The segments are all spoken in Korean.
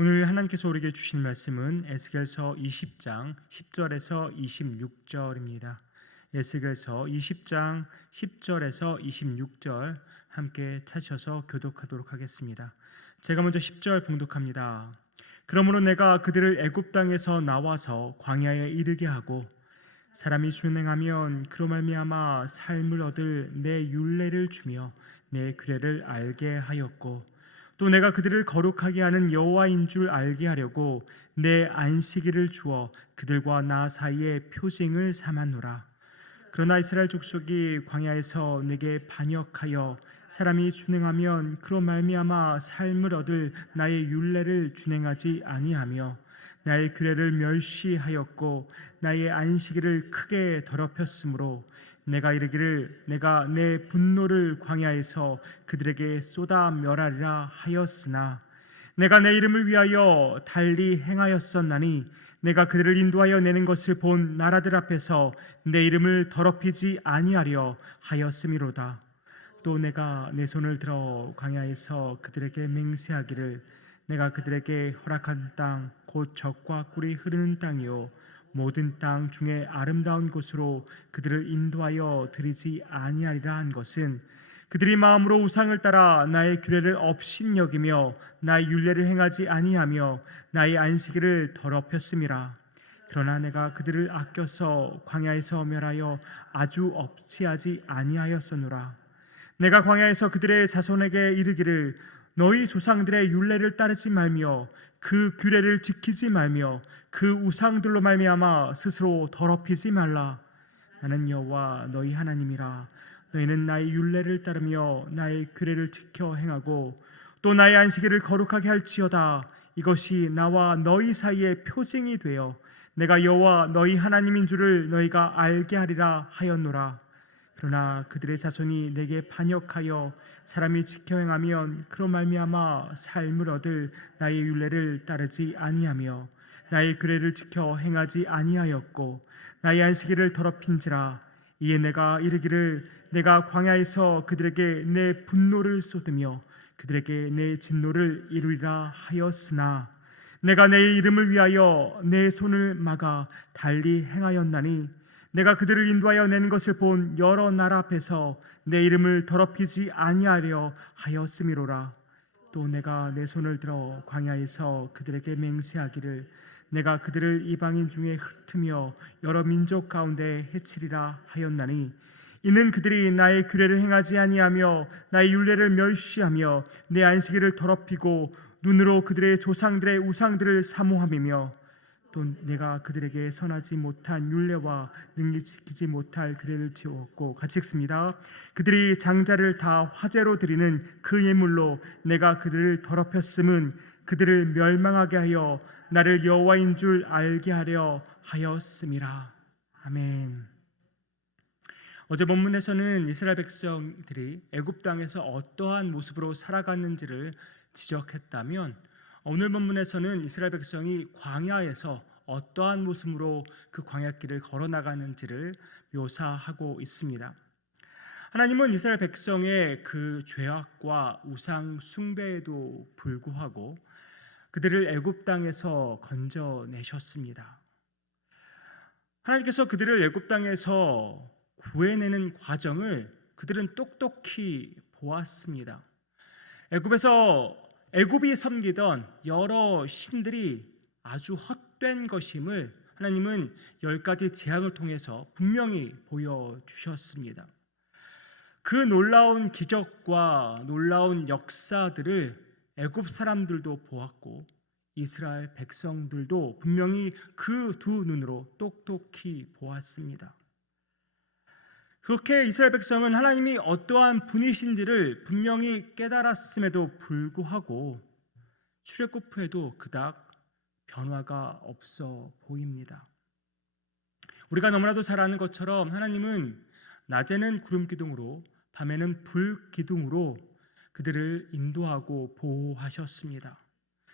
오늘 하나님께서 우리에게 주신 말씀은 에스겔서 20장 10절에서 26절입니다. 에스겔서 20장 10절에서 26절 함께 찾으셔서 교독하도록 하겠습니다. 제가 먼저 10절 봉독합니다. 그러므로 내가 그들을 애굽 땅에서 나와서 광야에 이르게 하고 사람이 준행하면 그로 말미암아 삶을 얻을 내 율례를 주며 내 규례를 알게 하였고 또 내가 그들을 거룩하게 하는 여호와인 줄 알게 하려고 내 안식일을 주어 그들과 나 사이에 표징을 삼았노라. 그러나 이스라엘 족속이 광야에서 내게 반역하여 사람이 준행하면 그로 말미암아 삶을 얻을 나의 율례를 준행하지 아니하며 나의 규례를 멸시하였고 나의 안식일을 크게 더럽혔으므로 내가 이르기를 내가 내 분노를 광야에서 그들에게 쏟아 멸하리라 하였으나 내가 내 이름을 위하여 달리 행하였었나니 내가 그들을 인도하여 내는 것을 본 나라들 앞에서 내 이름을 더럽히지 아니하려 하였음이로다. 또 내가 내 손을 들어 광야에서 그들에게 맹세하기를 내가 그들에게 허락한 땅 곧 젖과 꿀이 흐르는 땅이요 모든 땅 중에 아름다운 곳으로 그들을 인도하여 드리지 아니하리라 한 것은 그들이 마음으로 우상을 따라 나의 규례를 업신여기며 나의 율례를 행하지 아니하며 나의 안식일을 더럽혔음이라. 그러나 내가 그들을 아껴서 광야에서 멸하여 아주 없이하지 아니하였었노라. 내가 광야에서 그들의 자손에게 이르기를 너희 조상들의 율례를 따르지 말며 그 규례를 지키지 말며 그 우상들로 말미암아 스스로 더럽히지 말라. 나는 여호와 너희 하나님이라. 너희는 나의 율례를 따르며 나의 규례를 지켜 행하고 또 나의 안식일을 거룩하게 할지어다. 이것이 나와 너희 사이의 표징이 되어 내가 여호와 너희 하나님인 줄을 너희가 알게 하리라 하였노라. 그러나 그들의 자손이 내게 반역하여 사람이 지켜 행하면 그로 말미암아 삶을 얻을 나의 율례를 따르지 아니하며 나의 규례를 지켜 행하지 아니하였고 나의 안식일을 더럽힌지라. 이에 내가 이르기를 내가 광야에서 그들에게 내 분노를 쏟으며 그들에게 내 진노를 이루리라 하였으나 내가 내 이름을 위하여 내 손을 막아 달리 행하였나니 내가 그들을 인도하여 내는 것을 본 여러 나라 앞에서 내 이름을 더럽히지 아니하려 하였음이로라. 또 내가 내 손을 들어 광야에서 그들에게 맹세하기를 내가 그들을 이방인 중에 흩으며 여러 민족 가운데 해치리라 하였나니 이는 그들이 나의 규례를 행하지 아니하며 나의 율례를 멸시하며 내 안식일을 더럽히고 눈으로 그들의 조상들의 우상들을 사모함이며 또 내가 그들에게 선하지 못한 율례와 능히 지키지 못할 규례를 지었고 같이 읽습니다. 그들이 장자를 다 화제로 드리는 그 예물로 내가 그들을 더럽혔음은 그들을 멸망하게 하여 나를 여호와인 줄 알게 하려 하였음이라. 아멘. 어제 본문에서는 이스라엘 백성들이 애굽 땅에서 어떠한 모습으로 살아갔는지를 지적했다면 오늘 본문에서는 이스라엘 백성이 광야에서 어떠한 모습으로 그 광야길을 걸어나가는지를 묘사하고 있습니다. 하나님은 이스라엘 백성의 그 죄악과 우상 숭배에도 불구하고 그들을 애굽 땅에서 건져내셨습니다. 하나님께서 그들을 애굽 땅에서 구해내는 과정을 그들은 똑똑히 보았습니다. 애굽이 섬기던 여러 신들이 아주 헛된 것임을 하나님은 10가지 재앙을 통해서 분명히 보여주셨습니다. 그 놀라운 기적과 놀라운 역사들을 애굽 사람들도 보았고 이스라엘 백성들도 분명히 그 두 눈으로 똑똑히 보았습니다. 그렇게 이스라엘 백성은 하나님이 어떠한 분이신지를 분명히 깨달았음에도 불구하고 출애굽 후에도 그닥 변화가 없어 보입니다. 우리가 너무나도 잘 아는 것처럼 하나님은 낮에는 구름 기둥으로 밤에는 불 기둥으로 그들을 인도하고 보호하셨습니다.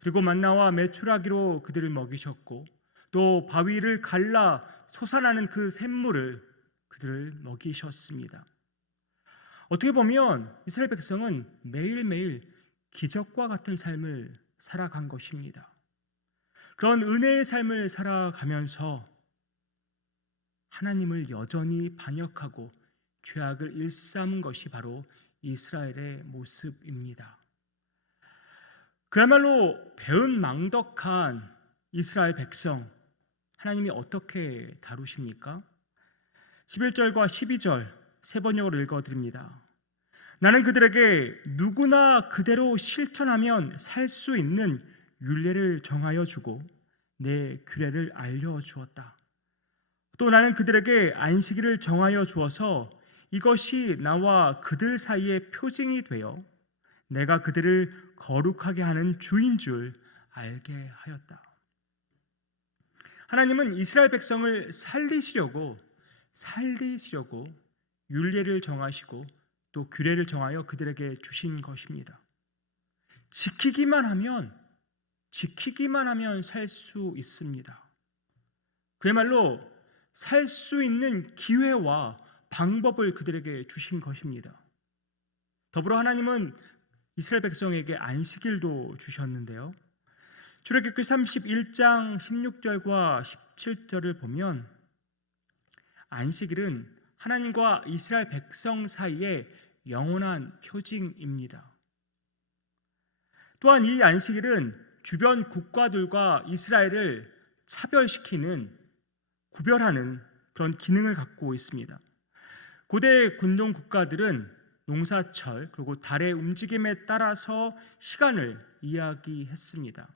그리고 만나와 메추라기로 그들을 먹이셨고 또 바위를 갈라 솟아나는 그 샘물을 그들을 먹이셨습니다. 어떻게 보면 이스라엘 백성은 매일매일 기적과 같은 삶을 살아간 것입니다. 그런 은혜의 삶을 살아가면서 하나님을 여전히 반역하고 죄악을 일삼은 것이 바로 이스라엘의 모습입니다. 그야말로 배은망덕한 이스라엘 백성, 하나님이 어떻게 다루십니까? 11절과 12절 세 번역으로 읽어드립니다. 나는 그들에게 누구나 그대로 실천하면 살 수 있는 율례를 정하여 주고 내 규례를 알려주었다. 또 나는 그들에게 안식일을 정하여 주어서 이것이 나와 그들 사이의 표징이 되어 내가 그들을 거룩하게 하는 주인 줄 알게 하였다. 하나님은 이스라엘 백성을 살리시려고 율례를 정하시고 또 규례를 정하여 그들에게 주신 것입니다. 지키기만 하면 살 수 있습니다. 그야말로 살 수 있는 기회와 방법을 그들에게 주신 것입니다. 더불어 하나님은 이스라엘 백성에게 안식일도 주셨는데요. 출애굽기 31장 16절과 17절을 보면 안식일은 하나님과 이스라엘 백성 사이의 영원한 표징입니다. 또한 이 안식일은 주변 국가들과 이스라엘을 구별하는 그런 기능을 갖고 있습니다. 고대 군동 국가들은 농사철 그리고 달의 움직임에 따라서 시간을 이야기했습니다.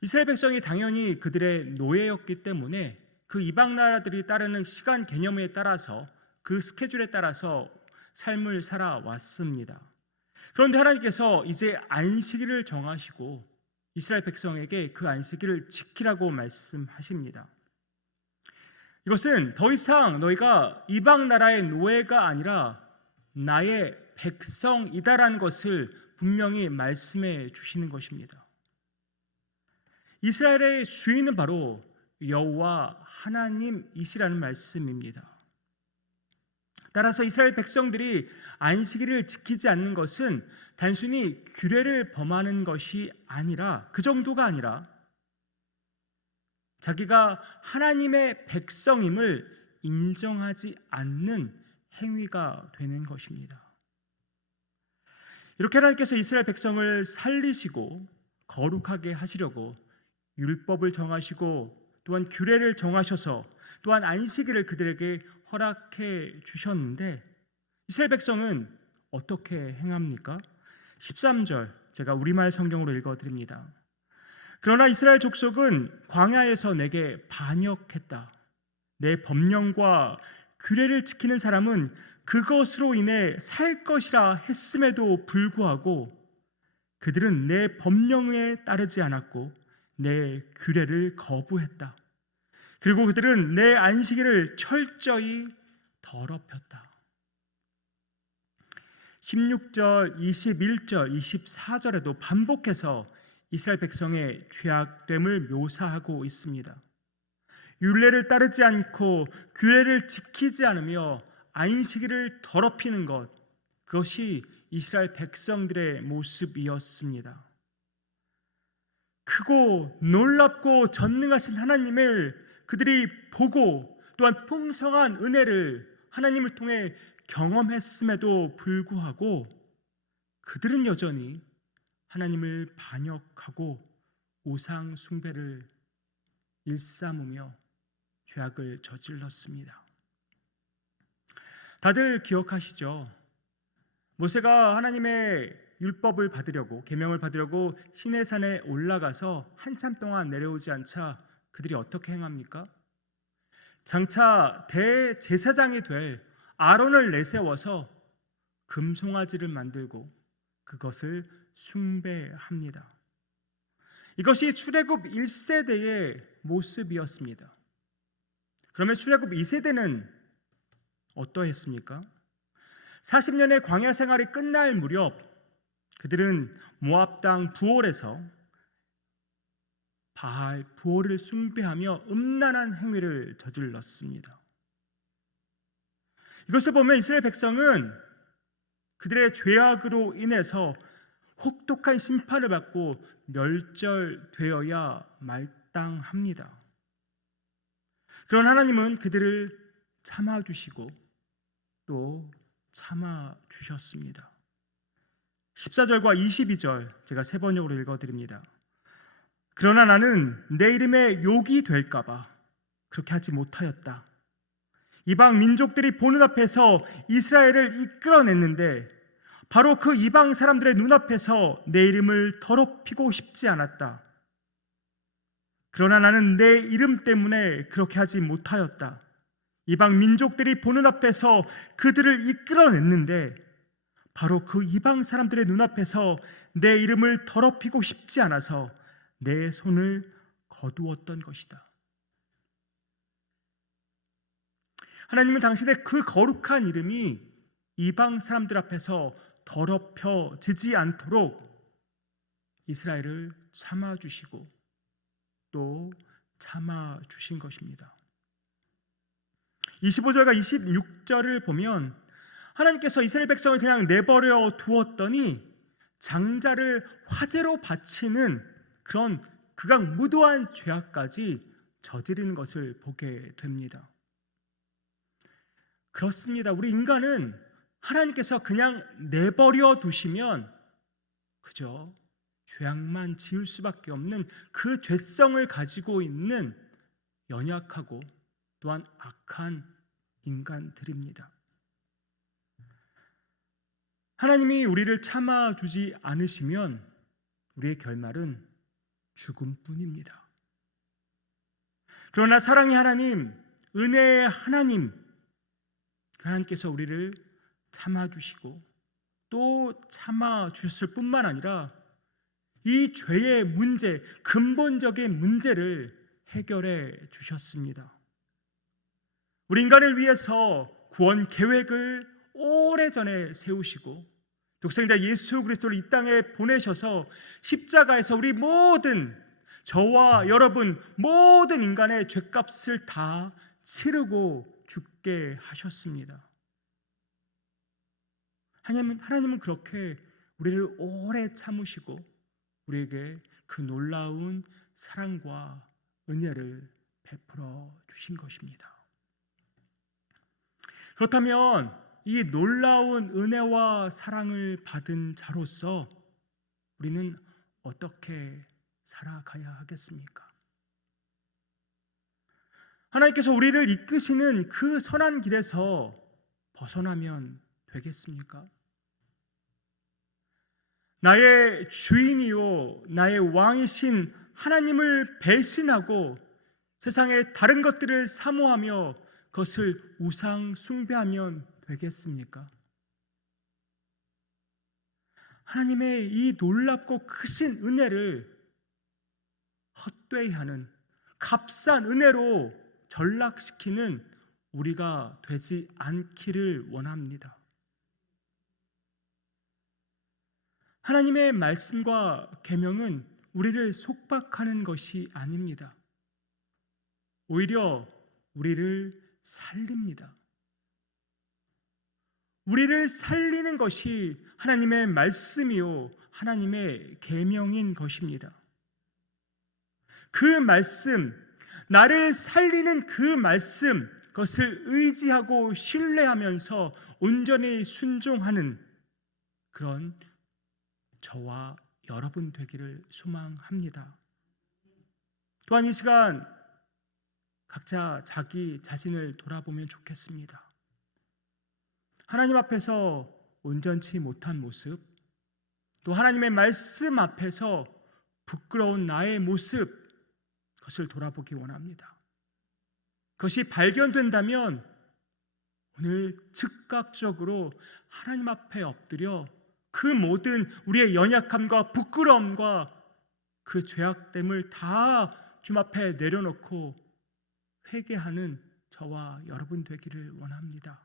이스라엘 백성이 당연히 그들의 노예였기 때문에 그 이방 나라들이 따르는 시간 개념에 따라서 그 스케줄에 따라서 삶을 살아왔습니다. 그런데 하나님께서 이제 안식일을 정하시고 이스라엘 백성에게 그 안식일을 지키라고 말씀하십니다. 이것은 더 이상 너희가 이방 나라의 노예가 아니라 나의 백성이다라는 것을 분명히 말씀해 주시는 것입니다. 이스라엘의 주인은 바로 여호와 하나님이시라는 말씀입니다. 따라서 이스라엘 백성들이 안식일을 지키지 않는 것은 단순히 규례를 범하는 것이 아니라 그 정도가 아니라 자기가 하나님의 백성임을 인정하지 않는 행위가 되는 것입니다. 이렇게 하나님께서 이스라엘 백성을 살리시고 거룩하게 하시려고 율법을 정하시고 또한 규례를 정하셔서 또한 안식일을 그들에게 허락해 주셨는데 이스라엘 백성은 어떻게 행합니까? 13절 제가 우리말 성경으로 읽어드립니다. 그러나 이스라엘 족속은 광야에서 내게 반역했다. 내 법령과 규례를 지키는 사람은 그것으로 인해 살 것이라 했음에도 불구하고 그들은 내 법령에 따르지 않았고 내 규례를 거부했다. 그리고 그들은 내 안식일을 철저히 더럽혔다. 16절, 21절, 24절에도 반복해서 이스라엘 백성의 죄악됨을 묘사하고 있습니다. 율례를 따르지 않고 규례를 지키지 않으며 안식일을 더럽히는 것, 그것이 이스라엘 백성들의 모습이었습니다. 크고 놀랍고 전능하신 하나님을 그들이 보고 또한 풍성한 은혜를 하나님을 통해 경험했음에도 불구하고 그들은 여전히 하나님을 반역하고 우상 숭배를 일삼으며 죄악을 저질렀습니다. 다들 기억하시죠? 모세가 하나님의 율법을 받으려고 계명을 받으려고 시내산에 올라가서 한참 동안 내려오지 않자 그들이 어떻게 행합니까? 장차 대제사장이 될 아론을 내세워서 금송아지를 만들고 그것을 숭배합니다. 이것이 출애굽 1세대의 모습이었습니다. 그러면 출애굽 2세대는 어떠했습니까? 40년의 광야 생활이 끝날 무렵 그들은 모압 땅 부올에서 바알 부올을 숭배하며 음란한 행위를 저질렀습니다. 이것을 보면 이스라엘 백성은 그들의 죄악으로 인해서 혹독한 심판을 받고 멸절되어야 마땅합니다. 그런 하나님은 그들을 참아주시고 또 참아주셨습니다. 14절과 22절 제가 세 번역으로 읽어드립니다. 그러나 나는 내 이름에 욕이 될까봐 그렇게 하지 못하였다. 이방 민족들이 보는 앞에서 이스라엘을 이끌어냈는데 바로 그 이방 사람들의 눈앞에서 내 이름을 더럽히고 싶지 않았다. 그러나 나는 내 이름 때문에 그렇게 하지 못하였다. 이방 민족들이 보는 앞에서 그들을 이끌어냈는데 바로 그 이방 사람들의 눈앞에서 내 이름을 더럽히고 싶지 않아서 내 손을 거두었던 것이다. 하나님은 당신의 그 거룩한 이름이 이방 사람들 앞에서 더럽혀지지 않도록 이스라엘을 참아주시고 또 참아주신 것입니다. 25절과 26절을 보면 하나님께서 이스라엘 백성을 그냥 내버려 두었더니 장자를 화제로 바치는 그런 극악무도한 죄악까지 저지르는 것을 보게 됩니다. 그렇습니다. 우리 인간은 하나님께서 그냥 내버려 두시면 그저 죄악만 지을 수밖에 없는 그 죄성을 가지고 있는 연약하고 또한 악한 인간들입니다. 하나님이 우리를 참아주지 않으시면 우리의 결말은 죽음뿐입니다. 그러나 사랑의 하나님, 은혜의 하나님, 하나님께서 우리를 참아주시고 또 참아주실 뿐만 아니라 이 죄의 문제, 근본적인 문제를 해결해 주셨습니다. 우리 인간을 위해서 구원 계획을 오래전에 세우시고 독생자 예수 그리스도를 이 땅에 보내셔서 십자가에서 우리 모든 저와 여러분 모든 인간의 죄값을 다 치르고 죽게 하셨습니다. 하나님은 그렇게 우리를 오래 참으시고 우리에게 그 놀라운 사랑과 은혜를 베풀어 주신 것입니다. 그렇다면 이 놀라운 은혜와 사랑을 받은 자로서 우리는 어떻게 살아가야 하겠습니까? 하나님께서 우리를 이끄시는 그 선한 길에서 벗어나면 되겠습니까? 나의 주인이요 나의 왕이신 하나님을 배신하고 세상의 다른 것들을 사모하며 그것을 우상 숭배하면 되겠습니까? 하나님의 이 놀랍고 크신 은혜를 헛되이 하는 값싼 은혜로 전락시키는 우리가 되지 않기를 원합니다. 하나님의 말씀과 계명은 우리를 속박하는 것이 아닙니다. 오히려 우리를 살립니다. 우리를 살리는 것이 하나님의 말씀이요 하나님의 계명인 것입니다. 그 말씀, 나를 살리는 그 말씀, 그것을 의지하고 신뢰하면서 온전히 순종하는 그런 저와 여러분 되기를 소망합니다. 또한 이 시간 각자 자기 자신을 돌아보면 좋겠습니다. 하나님 앞에서 온전치 못한 모습, 또 하나님의 말씀 앞에서 부끄러운 나의 모습, 그것을 돌아보기 원합니다. 그것이 발견된다면 오늘 즉각적으로 하나님 앞에 엎드려 그 모든 우리의 연약함과 부끄러움과 그 죄악됨을 다 주님 앞에 내려놓고 회개하는 저와 여러분 되기를 원합니다.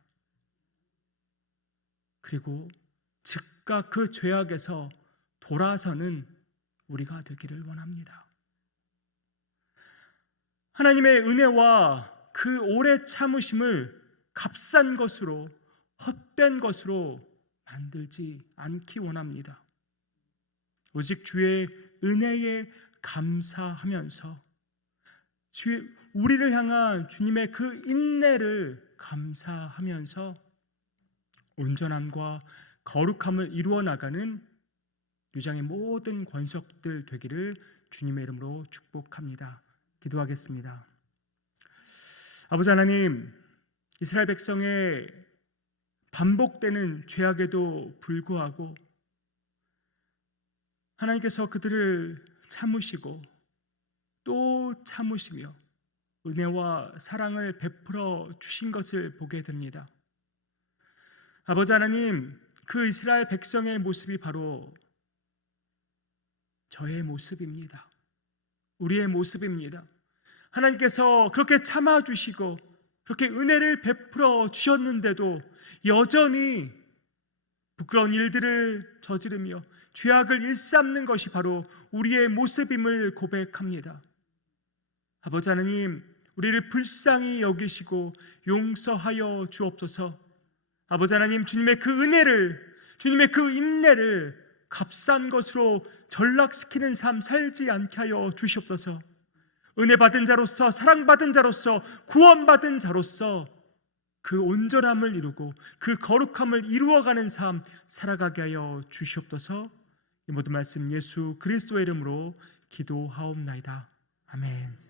그리고 즉각 그 죄악에서 돌아서는 우리가 되기를 원합니다. 하나님의 은혜와 그 오래 참으심을 값싼 것으로 헛된 것으로 만들지 않기 원합니다. 오직 주의 은혜에 감사하면서 우리를 향한 주님의 그 인내를 감사하면서 온전함과 거룩함을 이루어 나가는 유장의 모든 권속들 되기를 주님의 이름으로 축복합니다. 기도하겠습니다. 아버지 하나님, 이스라엘 백성의 반복되는 죄악에도 불구하고 하나님께서 그들을 참으시고 또 참으시며 은혜와 사랑을 베풀어 주신 것을 보게 됩니다. 아버지 하나님, 그 이스라엘 백성의 모습이 바로 저의 모습입니다. 우리의 모습입니다. 하나님께서 그렇게 참아주시고 그렇게 은혜를 베풀어 주셨는데도 여전히 부끄러운 일들을 저지르며 죄악을 일삼는 것이 바로 우리의 모습임을 고백합니다. 아버지 하나님, 우리를 불쌍히 여기시고 용서하여 주옵소서. 아버지 하나님, 주님의 그 은혜를, 주님의 그 인내를 값싼 것으로 전락시키는 삶 살지 않게 하여 주시옵소서. 은혜 받은 자로서, 사랑받은 자로서, 구원받은 자로서 그 온전함을 이루고 그 거룩함을 이루어가는 삶 살아가게 하여 주시옵소서. 이 모든 말씀 예수 그리스도의 이름으로 기도하옵나이다. 아멘.